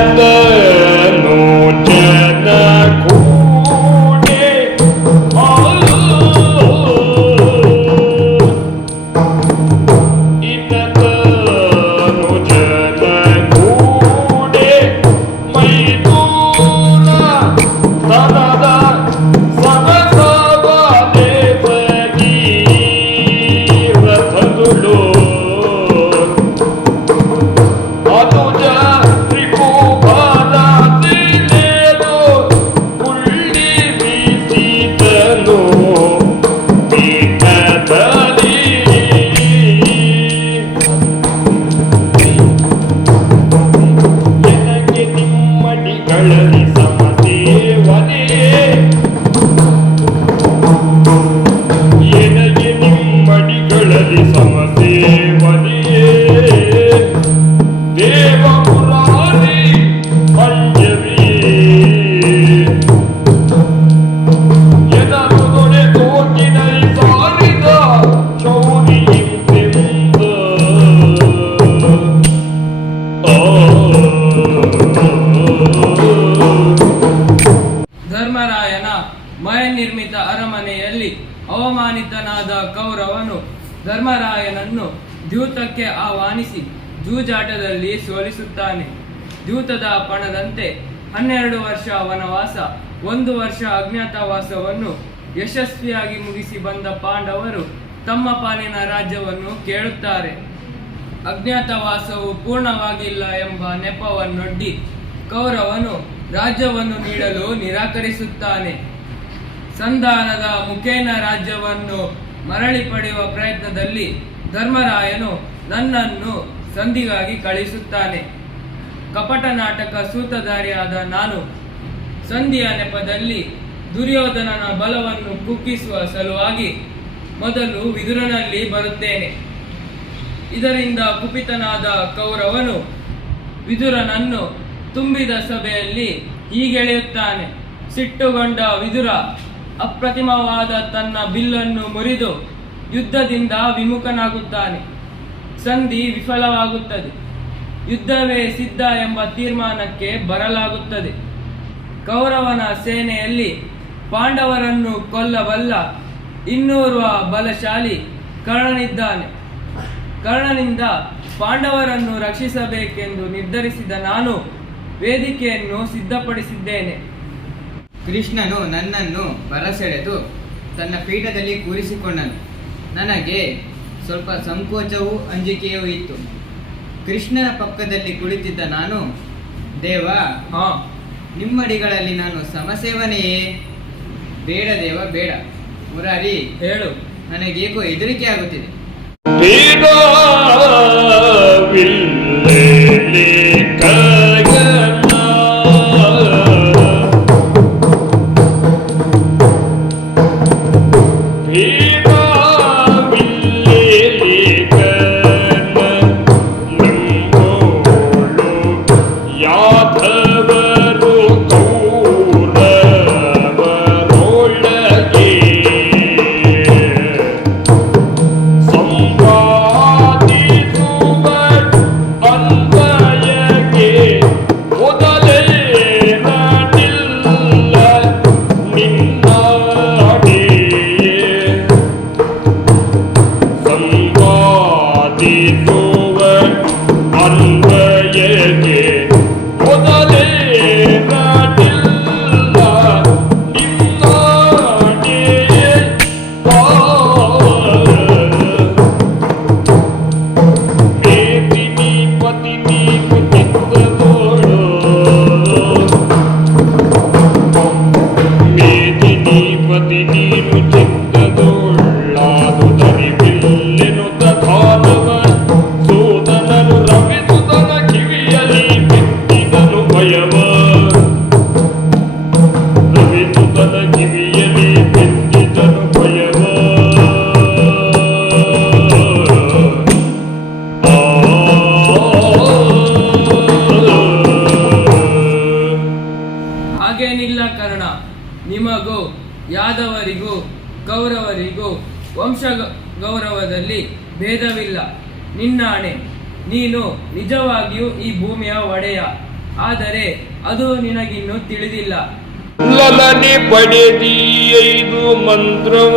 remember ಕೌರವನು ಧರ್ಮರಾಯನನ್ನು ದ್ಯೂತಕ್ಕೆ ಆಹ್ವಾನಿಸಿ ಜೂಜಾಟದಲ್ಲಿ ಸೋಲಿಸುತ್ತಾನೆ. ದ್ಯೂತದ ಪಣದಂತೆ ಹನ್ನೆರಡು ವರ್ಷ ವನವಾಸ, ಒಂದು ವರ್ಷ ಅಜ್ಞಾತವಾಸವನ್ನು ಯಶಸ್ವಿಯಾಗಿ ಮುಗಿಸಿ ಬಂದ ಪಾಂಡವರು ತಮ್ಮ ಪಾಲಿನ ರಾಜ್ಯವನ್ನು ಕೇಳುತ್ತಾರೆ. ಅಜ್ಞಾತವಾಸವು ಪೂರ್ಣವಾಗಿಲ್ಲ ಎಂಬ ನೆಪವನ್ನೊಡ್ಡಿ ಕೌರವನು ರಾಜ್ಯವನ್ನು ನೀಡಲು ನಿರಾಕರಿಸುತ್ತಾನೆ. ಸಂಧಾನದ ಮುಖೇನ ರಾಜ್ಯವನ್ನು ಮರಳಿ ಪಡೆಯುವ ಪ್ರಯತ್ನದಲ್ಲಿ ಧರ್ಮರಾಯನು ನನ್ನನ್ನು ಸಂಧಿಗಾಗಿ ಕಳಿಸುತ್ತಾನೆ. ಕಪಟ ನಾಟಕ ಸೂತಧಾರಿಯಾದ ನಾನು ಸಂಧಿಯ ನೆಪದಲ್ಲಿ ದುರ್ಯೋಧನನ ಬಲವನ್ನು ಕುಗ್ಗಿಸುವ ಸಲುವಾಗಿ ಮೊದಲು ವಿದುರನಲ್ಲಿ ಬರುತ್ತೇನೆ. ಇದರಿಂದ ಕುಪಿತನಾದ ಕೌರವನು ವಿದುರನನ್ನು ತುಂಬಿದ ಸಭೆಯಲ್ಲಿ ಹೀಗೆಳೆಯುತ್ತಾನೆ, ಸಿಟ್ಟುಗೊಂಡ ವಿದುರ ಅಪ್ರತಿಮವಾದ ತನ್ನ ಬಿಲ್ಲನ್ನು ಮುರಿದು ಯುದ್ಧದಿಂದ ವಿಮುಖನಾಗುತ್ತಾನೆ. ಸಂಧಿ ವಿಫಲವಾಗುತ್ತದೆ. ಯುದ್ಧವೇ ಸಿದ್ಧ ಎಂಬ ತೀರ್ಮಾನಕ್ಕೆ ಬರಲಾಗುತ್ತದೆ. ಕೌರವನ ಸೇನೆಯಲ್ಲಿ ಪಾಂಡವರನ್ನು ಕೊಲ್ಲಬಲ್ಲ ಇನ್ನೋರ್ವ ಬಲಶಾಲಿ ಕರ್ಣನಿದ್ದಾನೆ. ಕರ್ಣನಿಂದ ಪಾಂಡವರನ್ನು ರಕ್ಷಿಸಬೇಕೆಂದು ನಿರ್ಧರಿಸಿದ ನಾನು ವೇದಿಕೆಯನ್ನು ಸಿದ್ಧಪಡಿಸಿದ್ದೇನೆ. ಕೃಷ್ಣನು ನನ್ನನ್ನು ಬರಸೆಳೆದು ತನ್ನ ಪೀಠದಲ್ಲಿ ಕೂರಿಸಿಕೊಂಡನು. ನನಗೆ ಸ್ವಲ್ಪ ಸಂಕೋಚವೂ ಅಂಜಿಕೆಯೂ ಇತ್ತು. ಕೃಷ್ಣನ ಪಕ್ಕದಲ್ಲಿ ಕುಳಿತಿದ್ದ ನಾನು ದೇವ ಹಾ. ನಿಮ್ಮಡಿಗಳಲ್ಲಿ ನಾನು ಸಮಸೇವನೆಯೇ? ಬೇಡ ದೇವ ಬೇಡ. ಮುರಾರಿ ಹೇಳು. ನನಗೇಕೋ ಹೆದರಿಕೆ ಆಗುತ್ತಿದೆ. ನಿನ್ನಾಣೆ ನೀನು ನಿಜವಾಗಿಯೂ ಈ ಭೂಮಿಯ ಒಡೆಯ. ಆದರೆ ಅದು ನಿನಗಿನ್ನು ತಿಳಿದಿಲ್ಲ. ಲಲನೆ ಪಡೆದಿ ಐದು ಮಂತ್ರವ.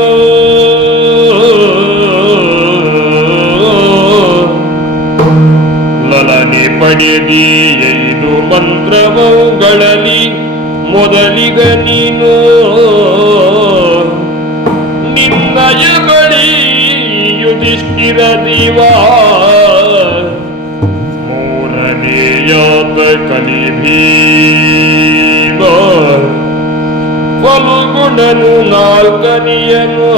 ಲಲನೆ ಪಡೆದಿ ಐದು ಮಂತ್ರವುಗಳಲ್ಲಿ ಮೊದಲಿಗ ನೀನು. ನಿನ್ನಯ ಬಳಿ ಯುಧಿಷ್ಠಿರ ದಿವ. ಕಲಿಭೀಮ ಫಲುಗುಣನು ನಾಲ್ಕನೆಯನು.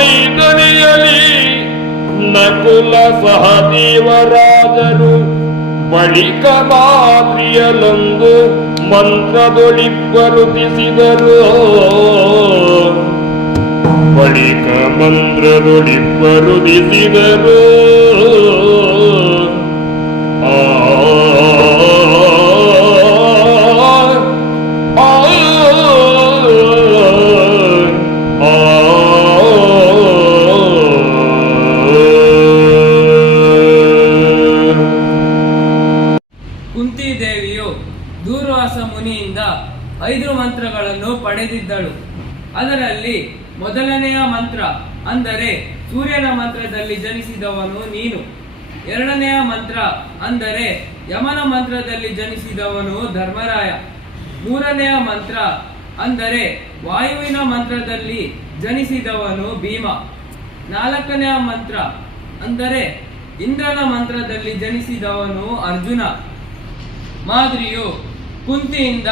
ಐದನೆಯಲಿ ನಕುಲ ಸಹದೇವರಾದರು ಬಳಿಕ ಮಾದ್ರಿಯಲೊಂದು ಮಂತ್ರದೊಳಿಬ್ಬರು ತಿಸಿದರು ಬಳಿಕ ಮಂತ್ರದೊಳಿಬ್ಬರು ದಿಸಿದರು ಪಡೆದಿದ್ದಳು. ಅದರಲ್ಲಿ ಮೊದಲನೆಯ ಮಂತ್ರ ಅಂದರೆ ಸೂರ್ಯನ ಮಂತ್ರದಲ್ಲಿ ಜನಿಸಿದವನು ನೀನು. ಎರಡನೆಯ ಮಂತ್ರ ಅಂದರೆ ಯಮನ ಮಂತ್ರದಲ್ಲಿ ಜನಿಸಿದವನು ಧರ್ಮರಾಯ. ಮೂರನೆಯ ಮಂತ್ರ ಅಂದರೆ ವಾಯುವಿನ ಮಂತ್ರದಲ್ಲಿ ಜನಿಸಿದವನು ಭೀಮ. ನಾಲ್ಕನೆಯ ಮಂತ್ರ ಅಂದರೆ ಇಂದ್ರನ ಮಂತ್ರದಲ್ಲಿ ಜನಿಸಿದವನು ಅರ್ಜುನ. ಮಾದ್ರಿಯು ಕುಂತಿಯಿಂದ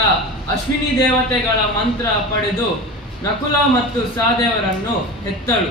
ಅಶ್ವಿನಿ ದೇವತೆಗಳ ಮಂತ್ರ ಪಡೆದು ನಕುಲ ಮತ್ತು ಸಹದೇವರನ್ನು ಹೆತ್ತಳು.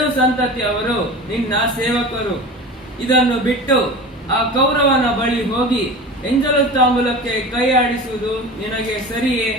ಎರಡು ಸಂತತಿಯವರು ನಿನ್ನ ಸೇವಕರು. ಇದನ್ನು ಬಿಟ್ಟು ಆ ಕೌರವನ ಬಳಿ ಹೋಗಿ ಎಂಜಲು ತಾಂಬೂಲಕ್ಕೆ ಕೈ ಆಡಿಸುವುದು ನಿನಗೆ ಸರಿಯೇ?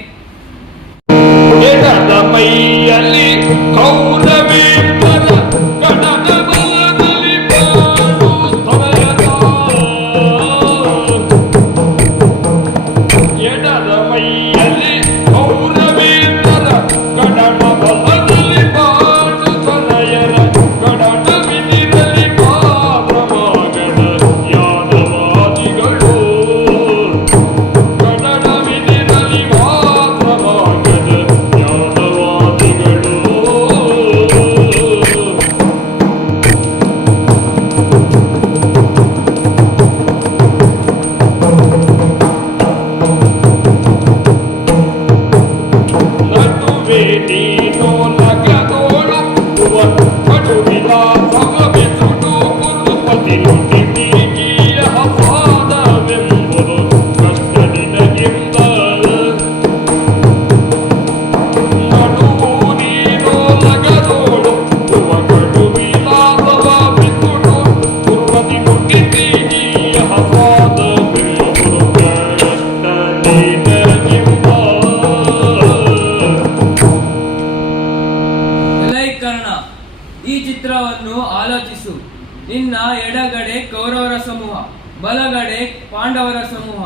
ಎಡಗಡೆ ಕೌರವರ ಸಮೂಹ, ಬಲಗಡೆ ಪಾಂಡವರ ಸಮೂಹ,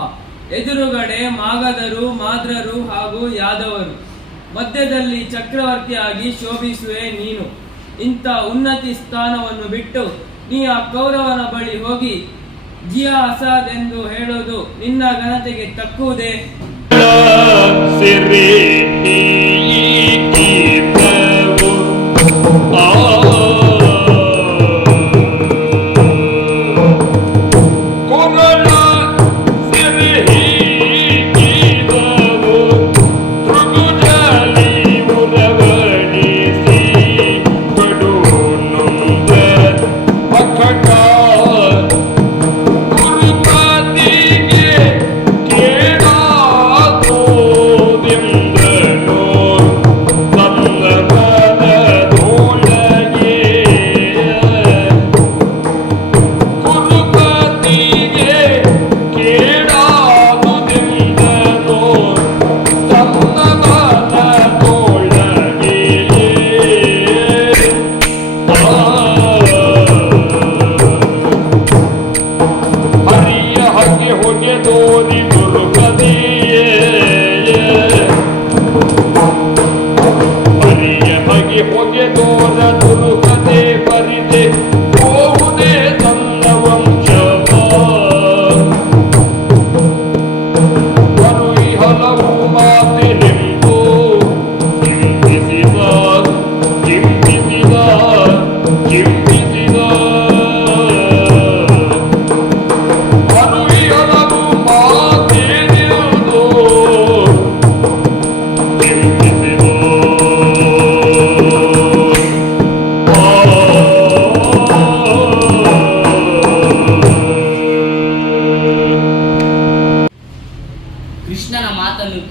ಎದುರುಗಡೆ ಮಾಗದರು, ಮಾದ್ರರು ಹಾಗೂ ಯಾದವರು. ಮಧ್ಯದಲ್ಲಿ ಚಕ್ರವರ್ತಿಯಾಗಿ ಶೋಭಿಸುವೆ ನೀನು. ಇಂಥ ಉನ್ನತಿ ಸ್ಥಾನವನ್ನು ಬಿಟ್ಟು ನೀ ಆ ಕೌರವನ ಬಳಿ ಹೋಗಿ ಜಿಯಾ ಅಸಾದ್ ಎಂದು ಹೇಳೋದು ನಿನ್ನ ಘನತೆಗೆ ತಕ್ಕುವುದೇ? ಹರಿಯ ಹಗೆ ಹೊಗೆ ದೋರಿ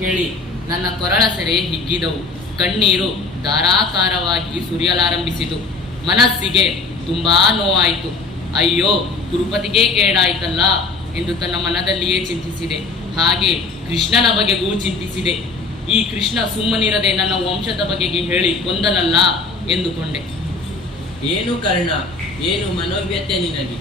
ಕೇಳಿ ನನ್ನ ಕೊರಳ ಸೆರೆ ಹಿಗ್ಗಿದವು. ಕಣ್ಣೀರು ಧಾರಾಕಾರವಾಗಿ ಸುರಿಯಲಾರಂಭಿಸಿತು. ಮನಸ್ಸಿಗೆ ತುಂಬಾ ನೋವಾಯಿತು. ಅಯ್ಯೋ ಕುರುಪತಿಗೆ ಕೇಡಾಯ್ತಲ್ಲ ಎಂದು ತನ್ನ ಮನದಲ್ಲಿಯೇ ಚಿಂತಿಸಿದೆ. ಹಾಗೆ ಕೃಷ್ಣನ ಬಗೆಗೂ ಚಿಂತಿಸಿದೆ. ಈ ಕೃಷ್ಣ ಸುಮ್ಮನಿರದೆ ನನ್ನ ವಂಶದ ಬಗೆಗೆ ಹೇಳಿ ಕೊಂದನಲ್ಲ ಎಂದುಕೊಂಡೆ. ಏನು ಕರ್ಣ? ಏನು ಮನೋವ್ಯತೆ ನಿನಗೆ?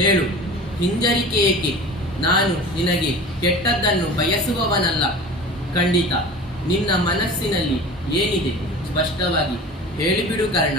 ಹೇಳು ಹಿಂಜರಿಕೆ ಏಕೆ ನಾನು ನಿನಗೆ ಕೆಟ್ಟದ್ದನ್ನು ಬಯಸುವವನಲ್ಲ. ಖಂಡಿತ ನಿನ್ನ ಮನಸ್ಸಿನಲ್ಲಿ ಏನಿದೆ? ಸ್ಪಷ್ಟವಾಗಿ ಹೇಳಿಬಿಡು ಕರ್ಣ.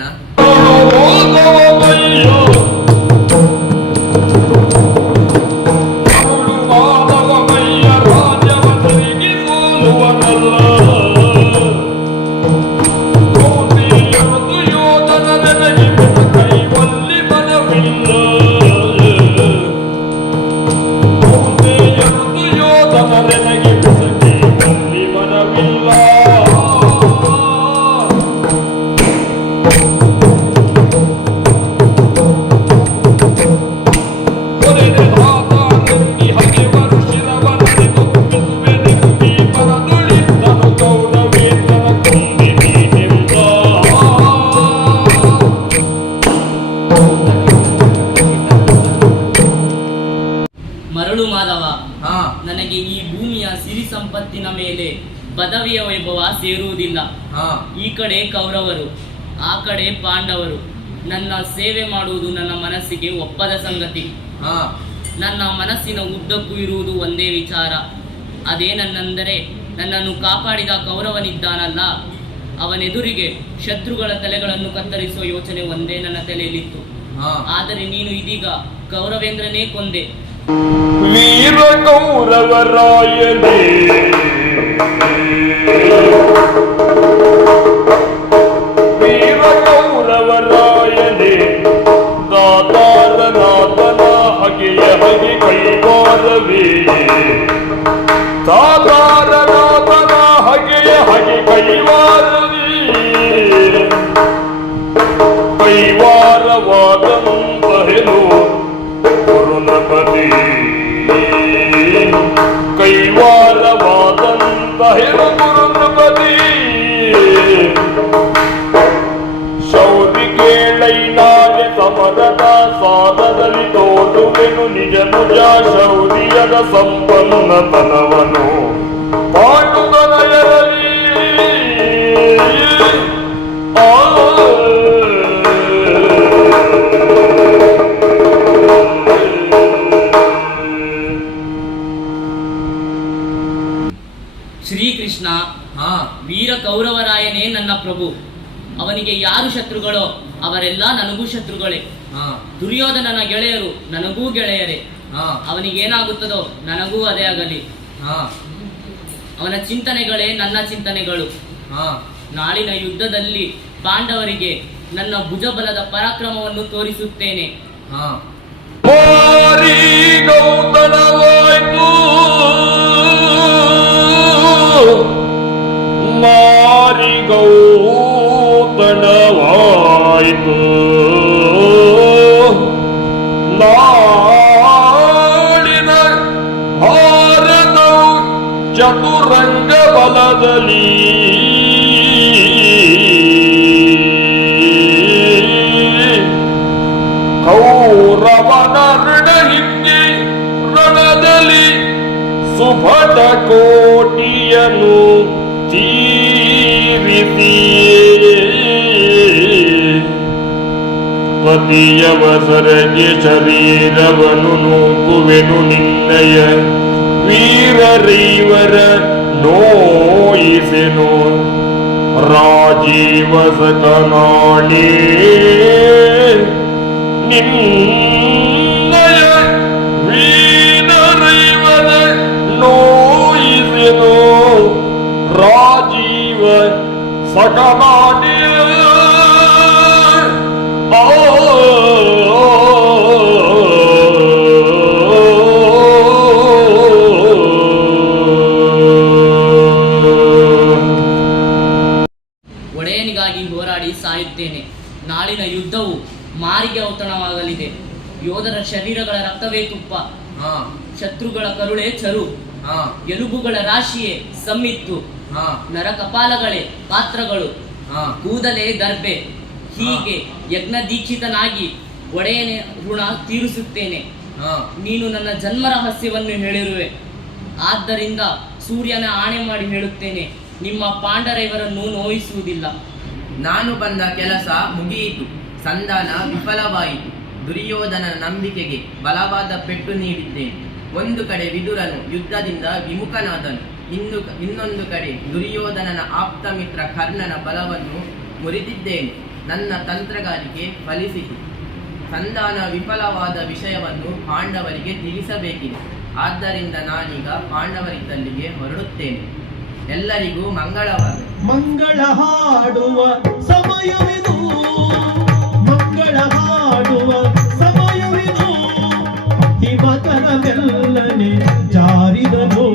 ಮರಳು ಮಾಧವ ಹಾ. ನನಗೆ ಈ ಭೂಮಿಯ ಸಿರಿ ಸಂಪತ್ತಿನ ಮೇಲೆ ಪದವಿಯ ವೈಭವ ಸೇರುವುದಿಲ್ಲ. ಹಾ. ಈ ಕಡೆ ಕೌರವರು ಆ ಕಡೆ ಪಾಂಡವರು ನನ್ನ ಸೇವೆ ಮಾಡುವುದು ನನ್ನ ಮನಸ್ಸಿಗೆ ಒಪ್ಪದ ಸಂಗತಿ. ಹಾ. ನನ್ನ ಮನಸ್ಸಿನ ಉದ್ದಕ್ಕೂ ಇರುವುದು ಒಂದೇ ವಿಚಾರ. ಅದೇನನ್ನೆಂದರೆ ನನ್ನನ್ನು ಕಾಪಾಡಿದ ಕೌರವನಿದ್ದಾನಲ್ಲ. ಅವನೆದುರಿಗೆ ಶತ್ರುಗಳ ತಲೆಗಳನ್ನು ಕತ್ತರಿಸುವ ಯೋಚನೆ ಒಂದೇ ನನ್ನ ತಲೆಯಲ್ಲಿತ್ತು. ಹಾ. ಆದರೆ ನೀನು ಇದೀಗ ಕೌರವೇಂದ್ರನೇ ಕೊಂದೆ. ವೀರ ಕೌರವರಾಯನೇ ವೀರ ಕೌರವರಾಯನೇ ದಾತಾರ ನಾಥನ ಹಗೆಯ ಹಗೆ ಕೈವಾರವೇ ಸಂಪನ್ನತನವನು ಪಾಂಡುತನಯರಲ್ಲಿ ಶ್ರೀಕೃಷ್ಣ ಹಾ. ವೀರ ಕೌರವರಾಯನೇ ನನ್ನ ಪ್ರಭು. ಅವನಿಗೆ ಯಾರು ಶತ್ರುಗಳೋ ಅವರೆಲ್ಲ ನನಗೂ ಶತ್ರುಗಳೇ. ಹಾ. ದುರ್ಯೋಧನನ ಗೆಳೆಯರು ನನಗೂ ಗೆಳೆಯರೇ. ಹಾ. ಅವನಿಗೇನಾಗುತ್ತದೋ ನನಗೂ ಅದೇ ಆಗಲಿ. ಹಾ. ಅವನ ಚಿಂತನೆಗಳೇ ನನ್ನ ಚಿಂತನೆಗಳು. ಹಾ. ನಾಳಿನ ಯುದ್ಧದಲ್ಲಿ ಪಾಂಡವರಿಗೆ ನನ್ನ ಭುಜಬಲದ ಪರಾಕ್ರಮವನ್ನು ತೋರಿಸುತ್ತೇನೆ. ಹಾ. ಮಾರಿ ಗೌತಣವಾಯ್ತು ಚತುರಂಗ ಬಲದಲ್ಲಿ ಕೌರವನ ಋಣ ಹಿಂದೆ ರಣದಲ್ಲಿ ಸುಭಟ ಕೋಟಿಯನು ಪತಿಯವ ಪತಿಯವಸರಗೆ ಶರೀರವನು ನೂಕುವೆನು ನಿನ್ನಯ ವೀರರೀವರ ನೋಯಿಸೆನು ರಾಜೀವ ಸಕನಾಣಿ ನಿನ್ನಯ ವೀರರೀವರ ನೋಯಿಸೆನು ರಾಜೀವ ಸಕನಾಣಿ ಸಾಯುತ್ತೇನೆ ನಾಳಿನ ಯುದ್ಧವು ಮಾರಿಗೆ ಔತಣವಾಗಲಿದೆ. ಯೋಧರ ಶರೀರಗಳ ರಕ್ತವೇ ತುಪ್ಪ. ಹಾ. ಶತ್ರುಗಳ ಕರುಳೆ ಚರು. ಹಾ. ಎಲುಬುಗಳ ರಾಶಿಯೇ ಸಮ್ಮಿತ್ತು. ಹಾ. ನರಕಪಾಲಗಳೇ ಪಾತ್ರಗಳು. ಹಾ. ಕೂದಲೇ ದರ್ಬೆ ಹೀಗೆ ಯಜ್ಞ ದೀಕ್ಷಿತನಾಗಿ ಒಡೆಯನೆ ಋಣ ತೀರಿಸುತ್ತೇನೆ. ಹಾ. ನೀನು ನನ್ನ ಜನ್ಮ ರಹಸ್ಯವನ್ನು ಹೇಳಿರುವೆ. ಆದ್ದರಿಂದ ಸೂರ್ಯನ ಆಣೆ ಮಾಡಿ ಹೇಳುತ್ತೇನೆ. ನಿಮ್ಮ ಪಾಂಡರೈವರನ್ನು ನೋಯಿಸುವುದಿಲ್ಲ. ನಾನು ಬಂದ ಕೆಲಸ ಮುಗಿಯಿತು. ಸಂಧಾನ ವಿಫಲವಾಯಿತು. ದುರ್ಯೋಧನನ ನಂಬಿಕೆಗೆ ಬಲವಾದ ಪೆಟ್ಟು ನೀಡಿದ್ದೇನೆ. ಒಂದು ಕಡೆ ವಿದುರನು ಯುದ್ಧದಿಂದ ವಿಮುಖನಾದನು. ಇನ್ನು ಇನ್ನೊಂದು ಕಡೆ ದುರ್ಯೋಧನನ ಆಪ್ತ ಮಿತ್ರ ಕರ್ಣನ ಬಲವನ್ನು ಮುರಿದಿದ್ದೇನೆ. ನನ್ನ ತಂತ್ರಗಾರಿಕೆ ಫಲಿಸಿತು. ಸಂಧಾನ ವಿಫಲವಾದ ವಿಷಯವನ್ನು ಪಾಂಡವರಿಗೆ ತಿಳಿಸಬೇಕಿದೆ. ಆದ್ದರಿಂದ ನಾನೀಗ ಪಾಂಡವರಿದ್ದಲ್ಲಿಗೆ ಹೊರಡುತ್ತೇನೆ. ಎಲ್ಲರಿಗೂ ಮಂಗಳವಾಗಲಿ. ಮಂಗಳ ಹಾಡುವ ಸಮಯವಿದು. ಮಂಗಳ ಹಾಡುವ ಸಮಯವಿದು. ಹಿಮತನವೆಲ್ಲನೆ ಜಾರಿದನು